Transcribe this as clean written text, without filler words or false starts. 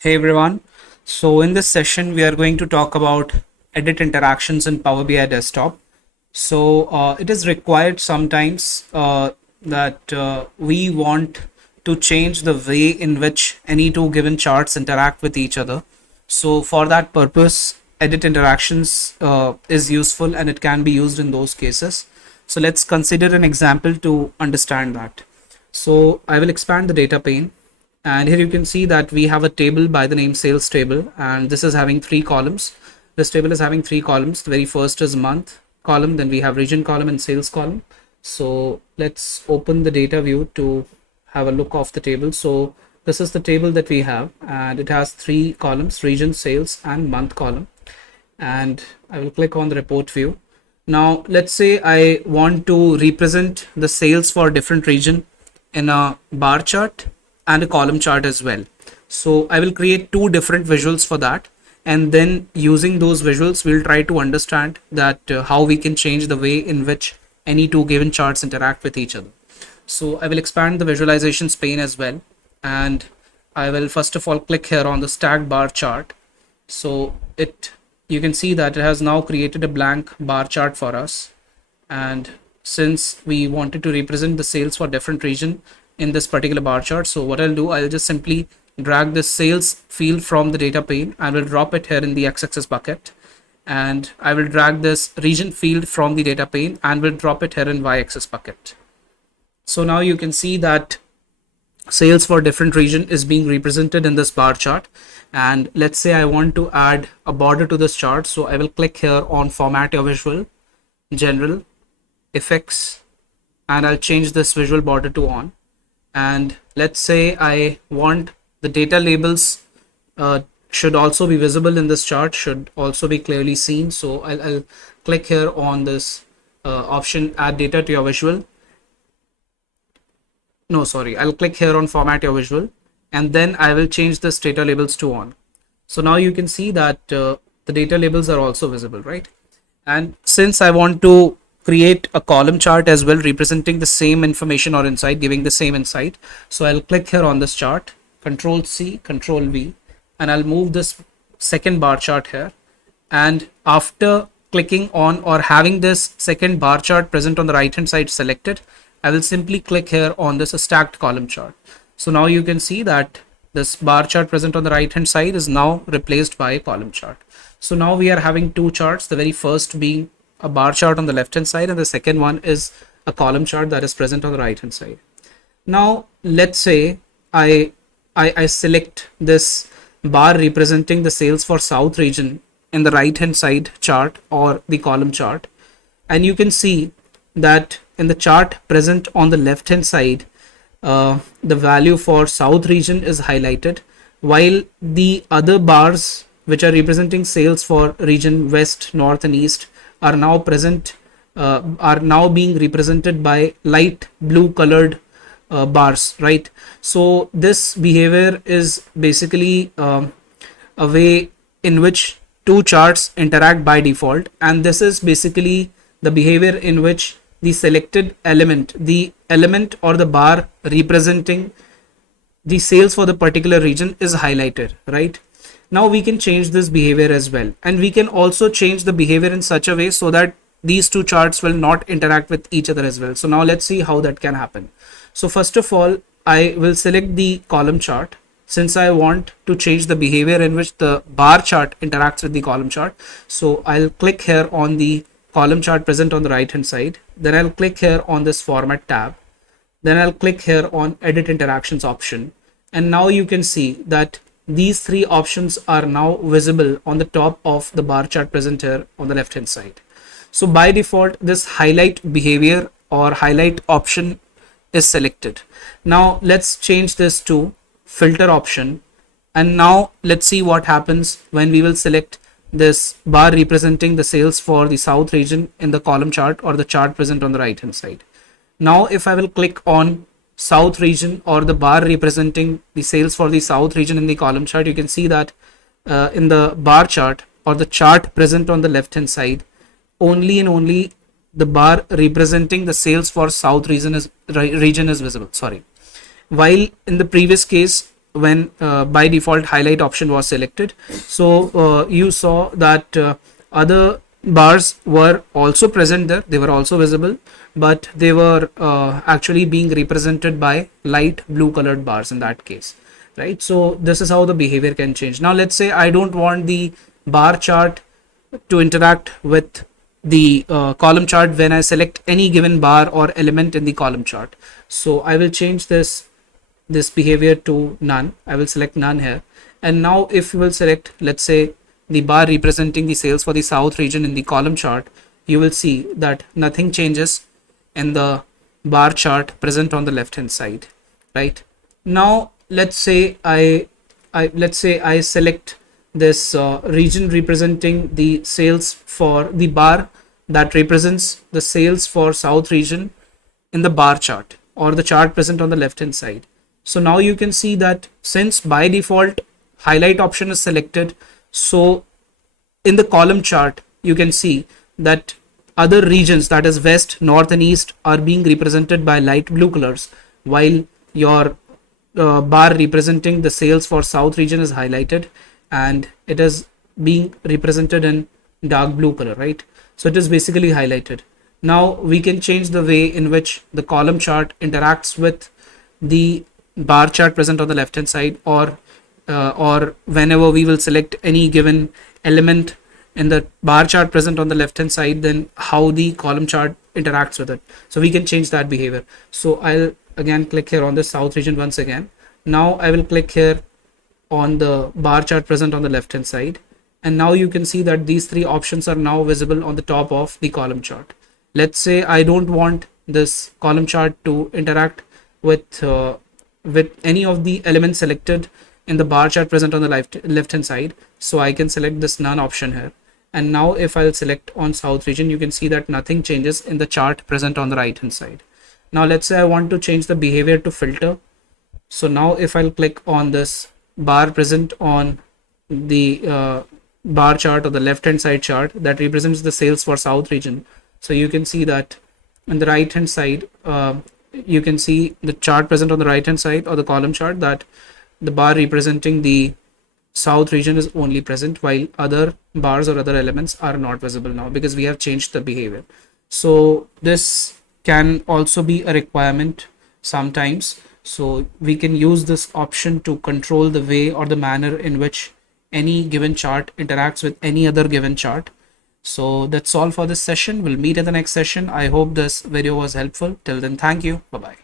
Hey everyone. So in this session, we are going to talk about edit interactions in Power BI Desktop. It is required sometimes that we want to change the way in which any two given charts interact with each other. So for that purpose, edit interactions is useful and it can be used in those cases. So let's consider an example to understand that. So I will expand the data pane, and here you can see that we have a table by the name sales table, and this is having three columns. This table is having three columns. The very first is month column, then we have region column and sales column. So let's open the data view to have a look of the table. So this is the table that we have, and it has three columns: region, sales and month column. And I will click on the report view. Now let's say I want to represent the sales for different region in a bar chart and a column chart as well. So I will create two different visuals for that, and then using those visuals we'll try to understand that how we can change the way in which any two given charts interact with each other. So I will expand the visualizations pane as well, and I will first of all click here on the stacked bar chart. So you can see that it has now created a blank bar chart for us. And since we wanted to represent the sales for different region in this particular bar chart, so what I'll do, I'll just simply drag the sales field from the data pane. I will drop it here in the x-axis bucket, and I will drag this region field from the data pane and will drop it here in y-axis bucket. So now you can see that sales for different region is being represented in this bar chart. And let's say I want to add a border to this chart, so I will click here on format your visual, general, effects, and I'll change this visual border to on. And let's say I want the data labels should also be visible in this chart, should also be clearly seen. So I'll click here on this option, add data to your visual. No, sorry, I'll click here on format your visual, and then I will change this data labels to on. So now you can see that the data labels are also visible, right? And since I want to create a column chart as well representing the same information or insight, giving the same insight, so I'll click here on this chart, Control C, Control V, and I'll move this second bar chart here. And after clicking on or having this second bar chart present on the right hand side selected, I will simply click here on this stacked column chart. So now you can see that this bar chart present on the right hand side is now replaced by a column chart. So now we are having two charts, the very first being a bar chart on the left hand side, and the second one is a column chart that is present on the right hand side. Now let's say I select this bar representing the sales for south region in the right hand side chart or the column chart, and you can see that in the chart present on the left hand side, the value for south region is highlighted, while the other bars which are representing sales for region west, north and east are now being represented by light blue colored bars, right? So this behavior is basically a way in which two charts interact by default, and this is basically the behavior in which the selected element, the element or the bar representing the sales for the particular region, is highlighted, right? Now we can change this behavior as well, and we can also change the behavior in such a way so that these two charts will not interact with each other as well. So now let's see how that can happen. So first of all, I will select the column chart since I want to change the behavior in which the bar chart interacts with the column chart. So I'll click here on the column chart present on the right hand side, then I'll click here on this format tab, then I'll click here on edit interactions option, and now you can see that these three options are now visible on the top of the bar chart present here on the left hand side. So by default this highlight behavior or highlight option is selected. Now let's change this to filter option, and now let's see what happens when we will select this bar representing the sales for the south region in the column chart or the chart present on the right hand side. Now if I will click on south region or the bar representing the sales for the south region in the column chart, you can see that in the bar chart or the chart present on the left hand side, only and only the bar representing the sales for south region is visible, sorry, while in the previous case when by default highlight option was selected. So you saw that other bars were also present there, they were also visible, but they were actually being represented by light blue colored bars in that case, right? So this is how the behavior can change. Now let's say I don't want the bar chart to interact with the column chart when I select any given bar or element in the column chart. So I will change this behavior to none. I will select none here. And now if you will select, let's say, the bar representing the sales for the south region in the column chart, you will see that nothing changes in the bar chart present on the left hand side, right? Now let's say I select this region representing the sales for the bar that represents the sales for south region in the bar chart or the chart present on the left hand side. So now you can see that since by default highlight option is selected, so in the column chart you can see that other regions, that is west, north and east, are being represented by light blue colors, while your bar representing the sales for south region is highlighted and it is being represented in dark blue color, right? So it is basically highlighted. Now we can change the way in which the column chart interacts with the bar chart present on the left hand side, or whenever we will select any given element in the bar chart present on the left hand side, then how the column chart interacts with it. So we can change that behavior. So I'll again click here on the south region once again. Now I will click here on the bar chart present on the left hand side, and now you can see that these three options are now visible on the top of the column chart. Let's say I don't want this column chart to interact with any of the elements selected in the bar chart present on the left hand side, so I can select this none option here. And now if I'll select on south region, you can see that nothing changes in the chart present on the right hand side. Now let's say I want to change the behavior to filter. So now if I'll click on this bar present on the bar chart or the left hand side chart that represents the sales for south region, so you can see that on the right hand side you can see the chart present on the right hand side or the column chart that the bar representing the south region is only present, while other bars or other elements are not visible now because we have changed the behavior. So this can also be a requirement sometimes. So we can use this option to control the way or the manner in which any given chart interacts with any other given chart. So that's all for this session. We'll meet in the next session. I hope this video was helpful. Till then, thank you. Bye bye.